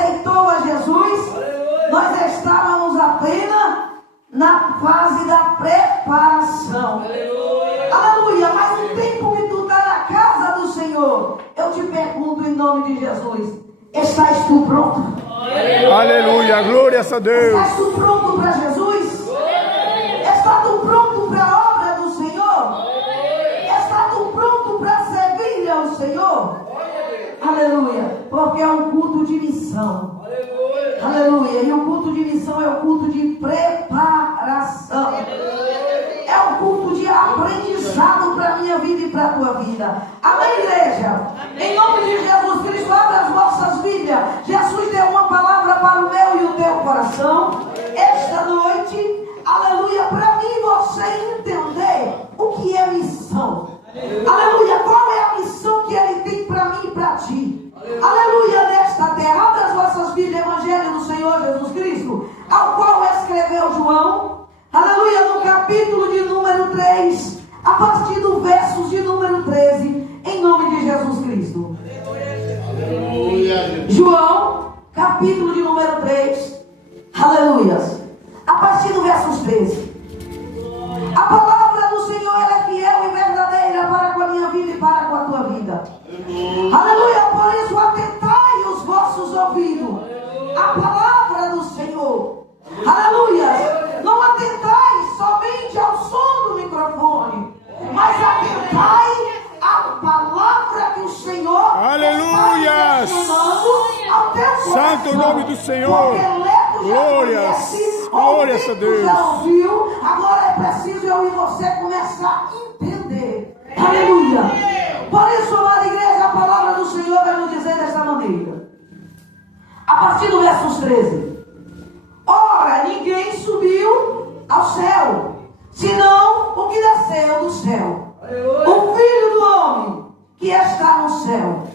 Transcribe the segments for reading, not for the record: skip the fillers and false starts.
aceitou a Jesus, nós estávamos apenas na fase da preparação. Aleluia. Mas no tempo que tu está na casa do Senhor, eu te pergunto em nome de Jesus: estás tu pronto? Aleluia, glória a Deus. Estás tu pronto para Jesus? Estás tu pronto para a obra do Senhor? Estás tu pronto para servir ao Senhor? Aleluia. Porque é um culto de missão. Aleluia. E o culto de missão é o culto de preparação. É o culto de aprendizado para a minha vida e para a tua vida. Amém, igreja? Em nome de Jesus Cristo, abra as vossas Bíblias. Jesus deu uma palavra para o meu e o teu coração esta noite. Aleluia. Para mim e você entender o que é missão. Aleluia. Qual é a missão que Ele tem para mim e para ti? Aleluia. Nesta terra, abra as vossas Bíblias, Evangelho do Senhor Jesus Cristo, ao qual escreveu João. Aleluia, no capítulo de número 3, a partir do verso de número 13, em nome de Jesus Cristo. Aleluia. João, capítulo de número 3, aleluia, a partir do verso 13. A palavra do Senhor ela é fiel e verdadeira para com a minha vida e para com a tua vida. Aleluia, por isso atentai os vossos ouvidos à palavra do Senhor. Aleluia. Não atentai somente ao som do microfone, mas atentai à palavra que o Senhor aleluia está ao teu coração. Santo nome do Senhor. Glórias. Glórias a Deus. Já ouviu, agora é preciso eu e você começar a entender. Aleluia. Por isso, amada igreja, a palavra do Senhor vai nos dizer desta maneira. A partir do verso 13. Ora, ninguém subiu ao céu, senão o que desceu do céu, o Filho do Homem que está no céu.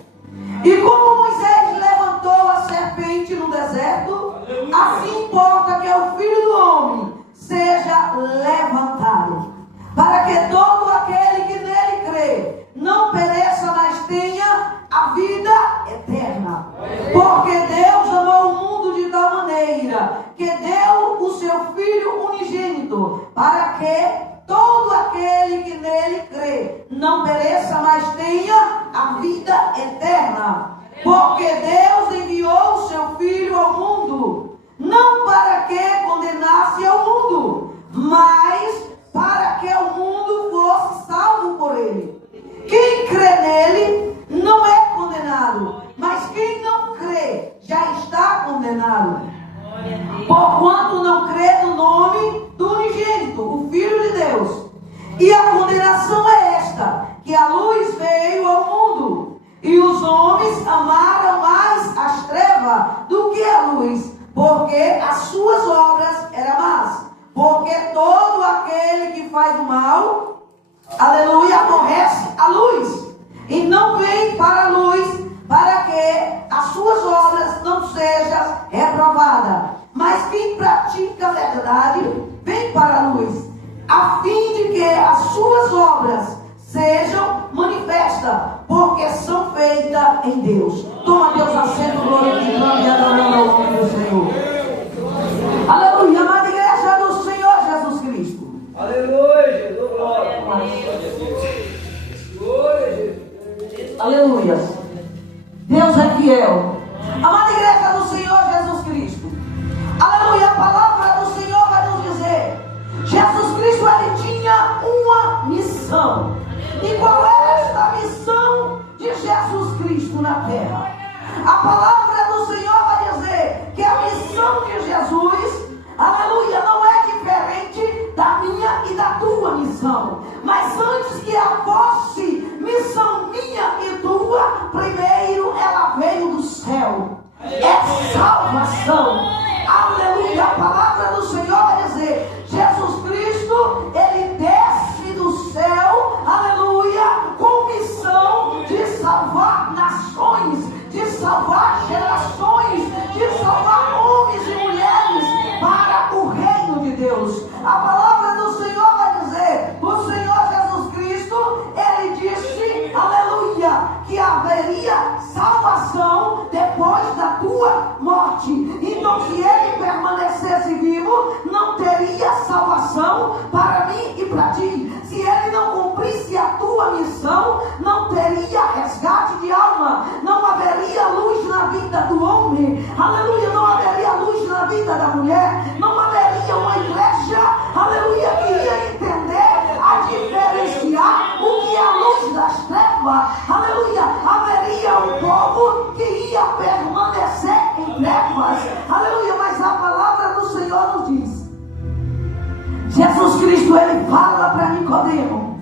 E como Moisés levantou a serpente no deserto, assim importa que o Filho do Homem seja levantado, para que todo aquele que nele crê não pereça, mas tenha a vida eterna. Porque Deus amou o mundo de tal maneira que deu o seu Filho unigênito, para que todo aquele que nele crê não pereça, mas tenha a vida eterna. Porque Deus enviou o seu Filho ao mundo, não para que condenasse ao mundo, mas para que o mundo fosse salvo por ele. Quem crê nele não é condenado, mas quem não crê já está condenado, porquanto não crê no nome do unigênito, o Filho de Deus. E a condenação é esta, que a luz veio ao mundo, e os homens amaram mais as trevas do que a luz, porque as suas obras eram más. Porque todo aquele que faz o mal, aleluia, aborrece a luz, e não vem para a luz, para que as suas obras não sejam reprovadas. Mas quem pratica a verdade, vem para a luz, a fim de que as suas obras sejam manifestas, porque são feitas em Deus. Toma Deus assento, glorificando e adorando ao nome do Senhor. Aleluia, amada igreja do Senhor Jesus Cristo. Aleluia, Jesus, glória. Glória, Jesus. Aleluia. Deus é fiel. Amada igreja do Senhor Jesus Cristo. Aleluia, a palavra do Senhor vai nos dizer: Jesus Cristo, ele tinha uma missão. E qual é esta missão de Jesus Cristo na terra? A palavra do Senhor vai dizer que a missão de Jesus, aleluia, não é diferente da minha e da tua missão. Mas antes que a fosse missão minha e tua, primeiro ela veio do céu. É salvação. Aleluia, a palavra do Senhor vai dizer: Jesus Cristo, ele desce do céu, aleluia, com missão de salvar nações, de salvar gerações, de salvar homens e mulheres para o reino de Deus. A palavra do Senhor vai dizer: o Senhor Jesus Cristo, ele disse, aleluia, que haveria salvação depois da tua morte. Então, se ele permanecesse vivo, não teria salvação para mim e para ti. Se ele não cumprisse a tua missão, não teria resgate de alma, não haveria luz na vida do homem, aleluia, não haveria luz na vida da mulher, não haveria uma igreja, aleluia, que ia entender a diferenciar o que é a luz das trevas, aleluia, haveria um povo que ia permanecer em trevas, aleluia. Mas a palavra do Senhor nos diz, Jesus Cristo, ele fala para Nicodemo,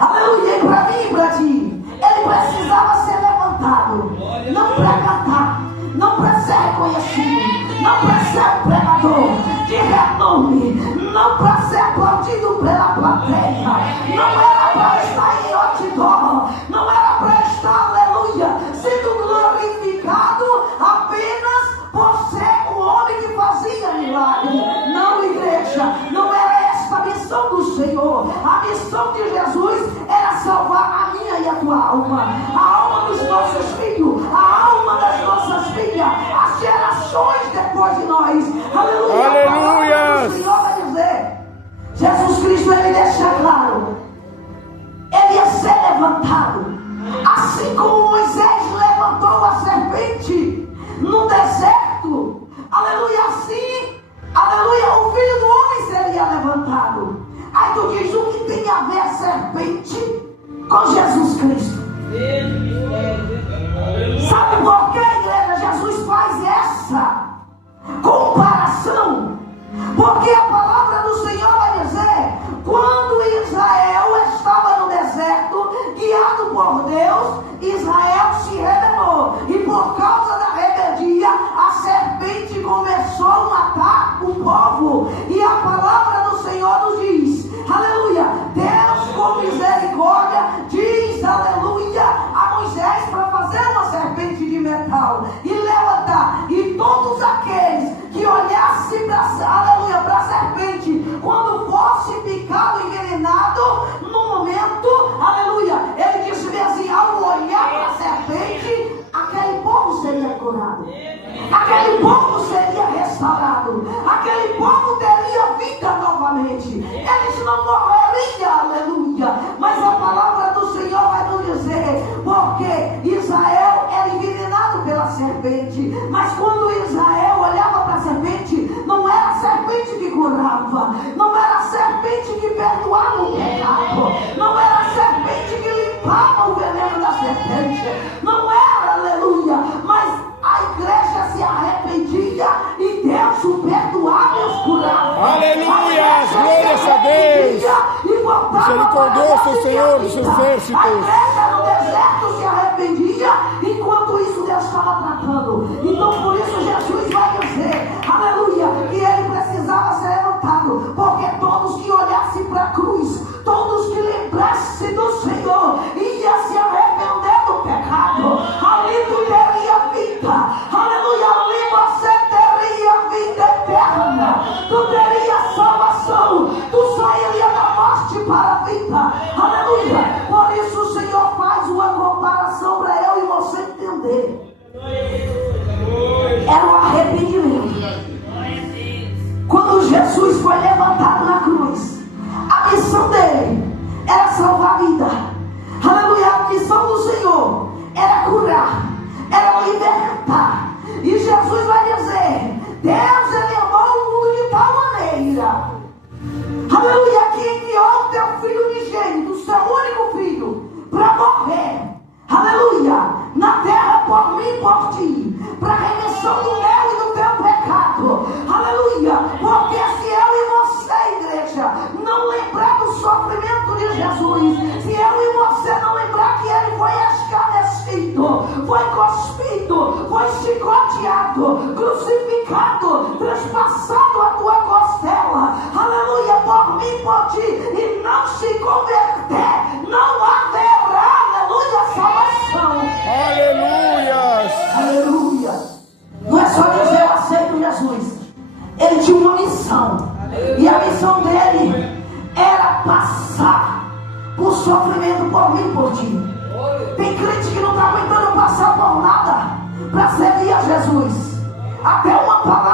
aleluia, e para mim e para ti, ele precisava ser levantado, não para cantar, não para ser reconhecido, não para ser um pregador de renome, não para ser aplaudido pela plateia, não era para estar em outdoor, não era para estar, aleluia, sendo glorificado apenas por ser um homem que fazia milagre. Não, igreja, não era esta a missão do Senhor. A missão de Jesus era salvar a minha e a tua alma, a alma dos nossos filhos, a alma das nossas filhas, as gerações depois de nós. Aleluia. Aleluia. O Senhor vai dizer, Jesus Cristo, ele deixa claro, ele ia ser levantado, assim como Moisés levantou a serpente no deserto, aleluia, assim, aleluia, o Filho do Homem seria levantado. Aí tu diz, o que tem a ver a serpente com Jesus Cristo? Sabe por que, igreja, Jesus faz essa comparação? Porque a palavra do Senhor vai dizer, quando Israel estava no deserto, guiado por Deus, Israel se rebelou, e por causa da rebeldia, a serpente começou a matar o povo. E a palavra do Senhor nos diz, aleluia, Deus com misericórdia diz, aleluia, a Moisés para fazer uma serpente de metal e levantar, e todos aqueles que olhassem aleluia, para a serpente, quando fosse picado, envenenado, no momento, aleluia, ele disse assim, ao olhar para a serpente, aquele povo seria curado, aquele povo seria restaurado, aquele povo teria vida novamente, eles não morreriam, aleluia. Mas a palavra do Senhor vai nos dizer, porque Israel era envenenado pela serpente, mas quando Israel olhava para a serpente, não era a serpente que curava, não era a serpente que perdoava o pecado, não era a serpente que limpava o veneno da serpente, não era, aleluia, mas a igreja se arrependia e Deus o perdoava e os curava. Aleluia, glórias a Deus. Misericordioso Senhor dos exércitos. A igreja no deserto se arrependia, enquanto isso Deus estava tratando. Então por isso Jesus vai dizer, aleluia, que ele precisava ser levantado, porque todos que olhassem para a cruz, todos que lembrassem do Senhor, ia se arrepender do pecado, ali tu teria vida, aleluia, ali você teria vida eterna, tu teria salvação, tu sairia da morte para a vida, aleluia. Por isso o Senhor faz uma comparação para eu e você entender. Era o arrependimento. Quando Jesus foi levantado na cruz, a missão dele era salvar a vida, aleluia. A missão do Senhor era curar, era libertar. E Jesus vai dizer, Deus, ele amou o mundo de tal maneira, aleluia, que enviou o teu filho unigênito, o seu único filho, para morrer, aleluia, na terra por mim e por ti, para a remissão do meu e do teu pecado, aleluia. Porque se eu e você, igreja, não lembrar do sofrimento de Jesus, se eu e você não lembrar que ele foi escarnecido, foi cuspido, foi chicoteado, crucificado, transpassado a tua costela, aleluia, por mim e por ti, e não se converter, não haverá, aleluia, salvação. Aleluia. Aleluia. Não é só dizer eu aceito Jesus. Ele tinha uma missão. E a missão dele era passar por sofrimento por mim e por ti. Tem crente que não está aguentando passar por nada para servir a Jesus. Até uma palavra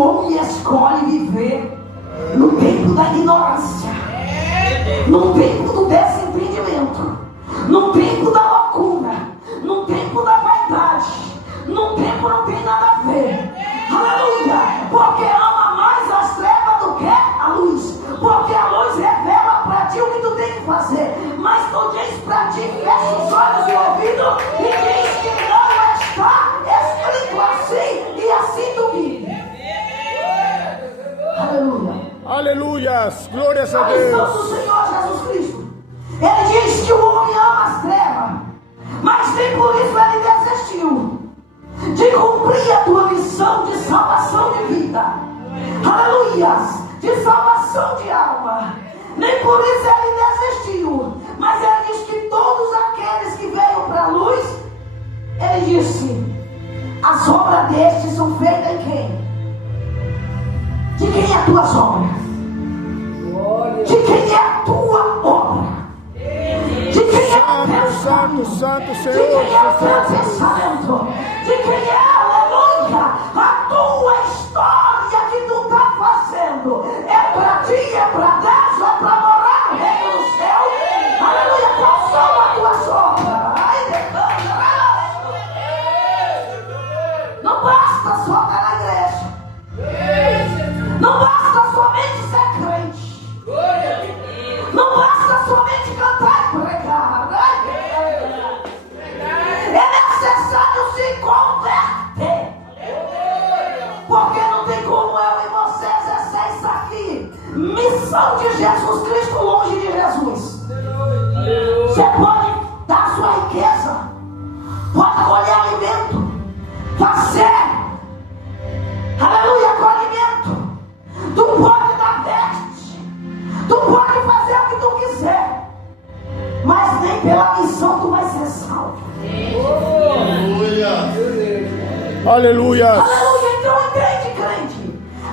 o homem escolhe viver no tempo da ignorância, no tempo do desentendimento, no tempo da loucura, no tempo da vaidade, no tempo não tem nada a ver. Aleluia! Porque ama mais as trevas do que a luz. Porque a luz revela para ti o que tu tem que fazer. Mas tu diz para ti, fecha os olhos e ouvidos e diz que não está escrito assim, e assim tu vive. Aleluia! Aleluias, glórias a A missão Deus. do Senhor Jesus Cristo. Ele diz que o homem ama as trevas, mas nem por isso ele desistiu de cumprir a tua missão de salvação de vida. Aleluias! De salvação de alma. Nem por isso ele desistiu. Mas ele diz que todos aqueles que veio para a luz, ele disse: as obras destes são feitas em quem? De quem é a tua obra? De quem é a tua obra? De quem é o teu Santo, santo, de Senhor quem é o teu Jesus. pensamento? De quem é, aleluia, a tua história que tu está fazendo? É para ti, é para Deus, é para morar no reino do céu? Aleluia, qual são as tuas obras? Ai, não basta só estar na igreja. Não basta somente ser crente. Não basta somente cantar e pregar. É necessário se converter. Porque não tem como eu e você exercer isso aqui. Missão de Jesus Cristo longe de Jesus. Você pode dar sua riqueza, pode colher alimento, fazer, aleluia, com alimento. Tu pode dar veste, tu pode fazer o que tu quiser, mas nem pela missão tu vai ser salvo. Aleluias. Aleluia, então entende, crente.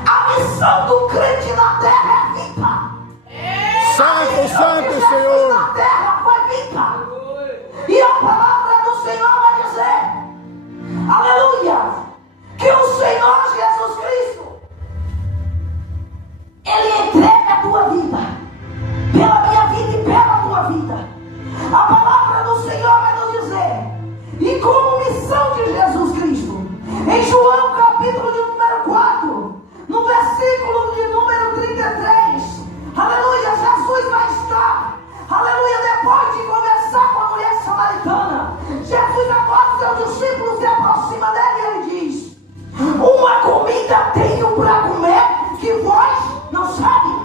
A missão do crente na terra é vida. Santo, santo, Jesus Senhor. na terra foi vida. E a palavra do Senhor vai dizer, aleluia, que o Senhor Jesus Cristo, Ele entrega a tua vida, pela minha vida e pela tua vida. A palavra do Senhor vai nos dizer, e como missão de Jesus Cristo, em João capítulo de número 4, no versículo de número 33, aleluia, Jesus vai estar, aleluia, depois de conversar com a mulher samaritana, Jesus agora, seus discípulos se aproximam dele e ele diz, uma comida tenho para comer que vós não sabem,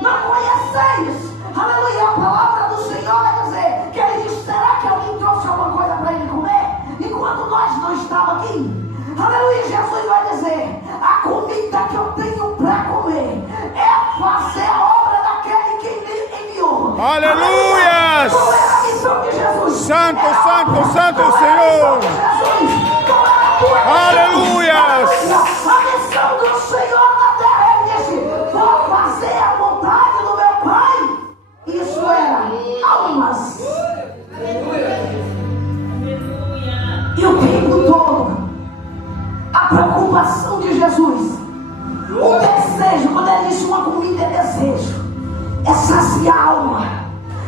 não conheceis. Aleluia, a palavra do Senhor vai dizer que ele diz, será que alguém trouxe alguma coisa para ele comer enquanto nós não estávamos aqui? Aleluia, Jesus vai dizer, a comida que eu tenho para comer é fazer a obra daquele que me enviou. Aleluias. Qual é a missão de Jesus? Santo, É a santo, obra. santo Qual é a Senhor. missão de Jesus? Qual é a tua missão? Aleluias. A missão do Senhor na terra, ele disse, vou fazer a vontade do meu Pai. Isso era almas. E o tempo todo, a preocupação de Jesus, o desejo, quando ele disse uma comida é desejo, é saciar a alma,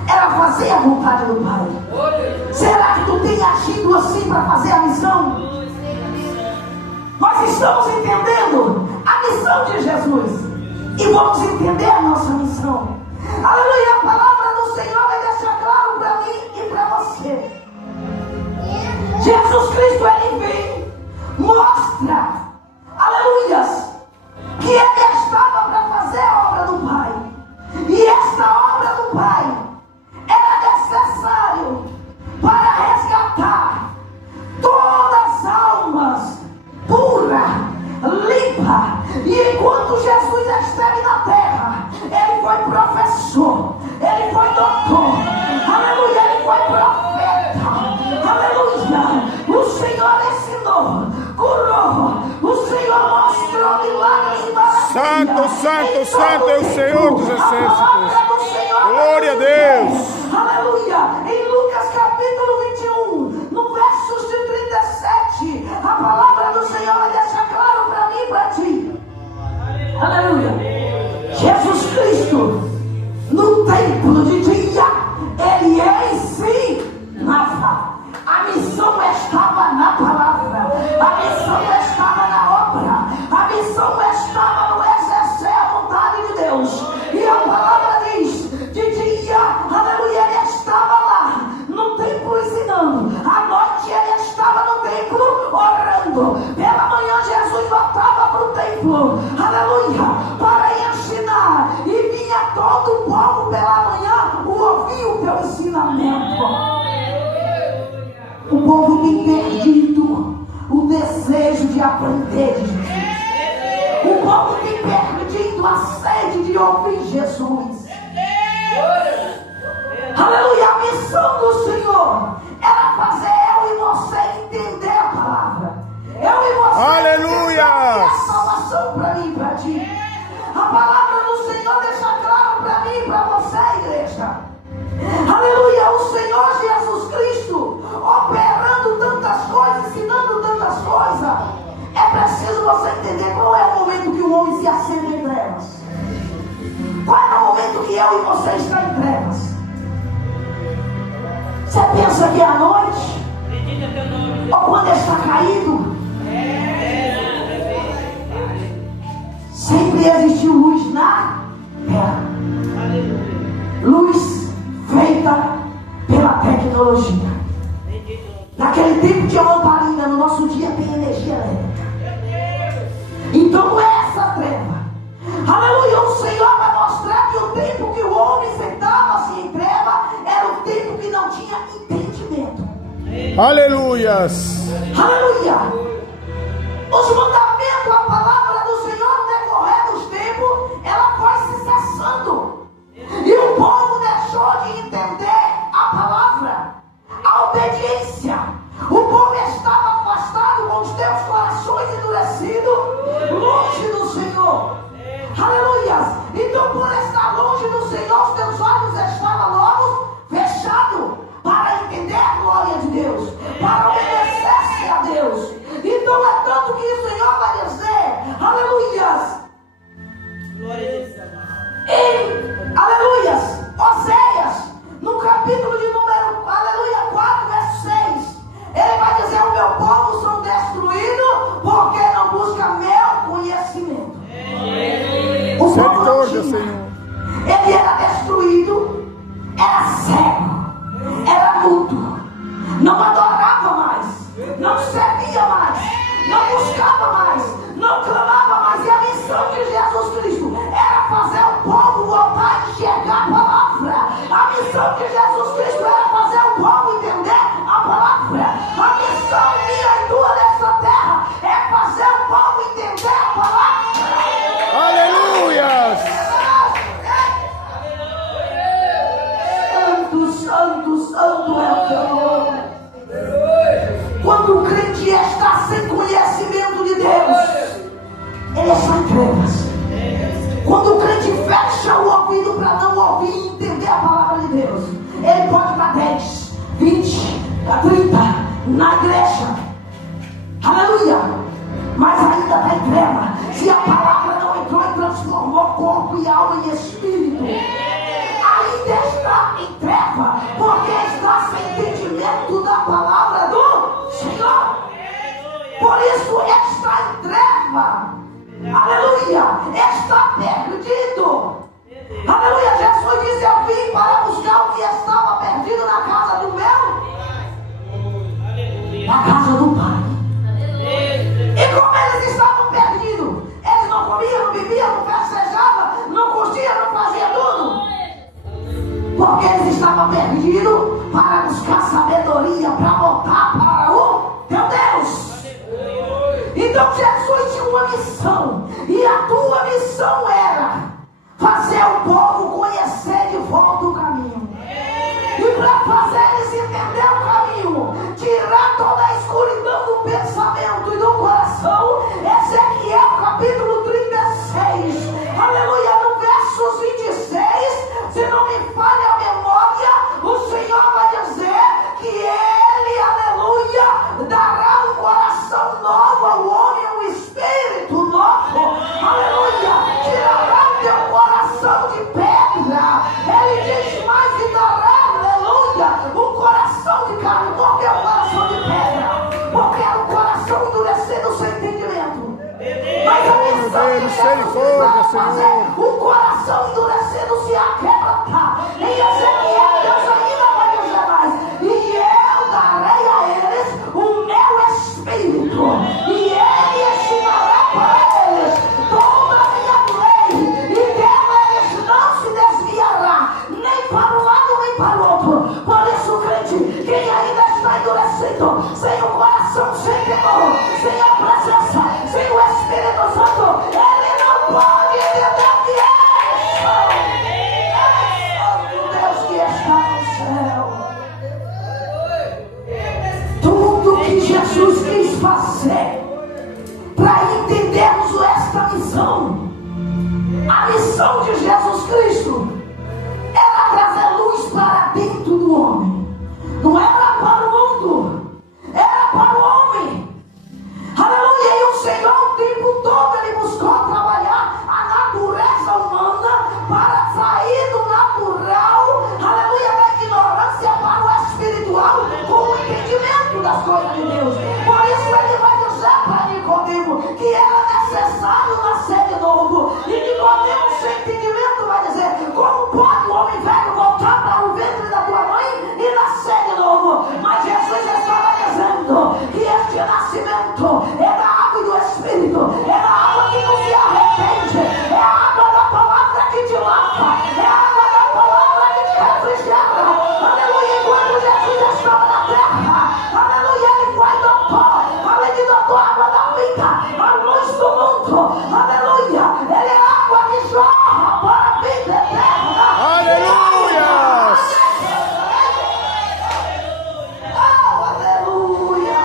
era fazer a vontade do Pai. Será que tu tem agido assim para fazer a missão? Nós estamos entendendo a missão de Jesus e vamos entender a nossa missão. Aleluia, a palavra do Senhor vai deixar claro para mim e para você. Jesus Cristo, ele vem, mostra, aleluias, que ele estava para fazer a obra do Pai. E esta obra do Pai era necessário para resgatar todas as almas pura, limpa. E enquanto Jesus esteve na terra, ele foi professor, ele foi doutor, aleluia, ele foi profeta, aleluia. O Senhor ensinou, curou, o Senhor mostrou milagres e maravilhas. Santo, santo, santo é o Senhor dos exércitos. Glória a Deus. Aleluia. Em Lucas capítulo 21, no versos de 37, a palavra do Senhor vai deixar claro para mim e para ti. Aleluia. Jesus Cristo, no templo de dia, ele ensinava. A missão estava na palavra, a missão estava na obra, a missão estava no exercer a vontade de Deus. E a palavra diz: de dia, aleluia, ele estava lá no templo ensinando, à noite ele estava no templo orando. Pela manhã Jesus voltava para o templo, aleluia, para ensinar, e vinha todo o povo pela manhã ouvir o teu ensinamento. O povo tem perdido o desejo de aprender de Jesus. O povo tem perdido a sede de ouvir Jesus. Aleluia. A missão do Senhor era fazer eu e você entender a palavra. Eu e você Aleluia. entender a salvação para mim e para ti. A palavra do Senhor deixa claro para mim e para você, igreja. Aleluia. O Senhor Jesus Cristo operando tantas coisas, ensinando tantas coisas. É preciso você entender qual é o momento que o homem se acende em trevas. Qual é o momento que eu e você está em trevas? Você pensa que é à noite? Ou quando está caído? Sempre existiu luz na terra. Luz feita pela tecnologia. Naquele tempo tinha lamparina, no nosso dia tem energia elétrica. Então não é essa treva. Aleluia, o Senhor vai mostrar que o tempo que o homem sentava-se em treva era o tempo que não tinha entendimento. Aleluias. Aleluia. Os mandamentos, a palavra do Senhor no decorrer dos tempos, ela foi se cessando. E o povo deixou de entender a palavra, a obediência. O povo estava afastado, com os teus corações endurecidos, longe do Senhor. Aleluia. Então, por estar longe do Senhor, os teus olhos estavam logo fechados para entender a glória de Deus, para obedecer-se a Deus. Então é tanto que o Senhor vai dizer, aleluias, aleluias, Oséias, no capítulo de número, aleluia, 4, verso 6, ele vai dizer: o meu povo são destruídos porque não busca meu conhecimento. O povo não tinha. Ele era destruído, era cego, era mudo, não adorava mais, não servia mais, não buscava mais, não clamava mais. E a missão de Jesus Cristo era fazer o povo voltar a enxergar a palavra. A missão de Jesus Cristo era fazer o povo entender a palavra. A missão minha e tua nessa terra é fazer o povo entender a palavra. Aleluias. Santo, santo, santo é o teu nome. Quando o crente está sem conhecimento de Deus, ele está em trevas. Quando o crente fecha o ouvido para não ouvir e entender a palavra de Deus, ele pode estar 10, 20, 30 na igreja, aleluia, mas ainda está em treva. Se a palavra não entrou e transformou corpo e alma em espírito, ainda está em treva, porque está sem entendimento da palavra do Senhor. Por isso está em treva. Aleluia, está perdido. Aleluia, Jesus disse: eu vim para buscar o que estava perdido na casa do meu, na casa do Pai. E como eles estavam perdidos, eles não comiam, não bebiam, não festejavam, não curtiam, não faziam tudo, porque eles estavam perdidos para buscar sabedoria, para voltar para o teu Deus. Então Jesus tinha uma missão, e a tua missão era fazer o povo conhecer de volta o caminho. E para fazer eles entender o caminho, tirar toda a escuridão do pensamento e do coração, Ezequiel capítulo 36, aleluia, no verso 26, se não me falha a memória, o Senhor vai dizer que Ele, aleluia, dará um coração novo ao homem, um espírito novo, aleluia. Misericórdia, Senhor. O coração endurecido se aquebrantar. Em Ezequiel, Deus ainda vai dizer mais. E eu darei a eles o meu espírito. E ele ensinará para eles toda a minha lei. E dela eles não se desviará, nem para um lado, nem para o outro. Por isso, crente, quem ainda está endurecido, sem o coração, sem temor, sem a presença, sem o Espírito Santo, ele não pode entender que é o Deus que está no céu. Tudo que Jesus quis fazer para entendermos esta missão, a missão de Jesus Cristo, era trazer luz para dentro do homem. Não era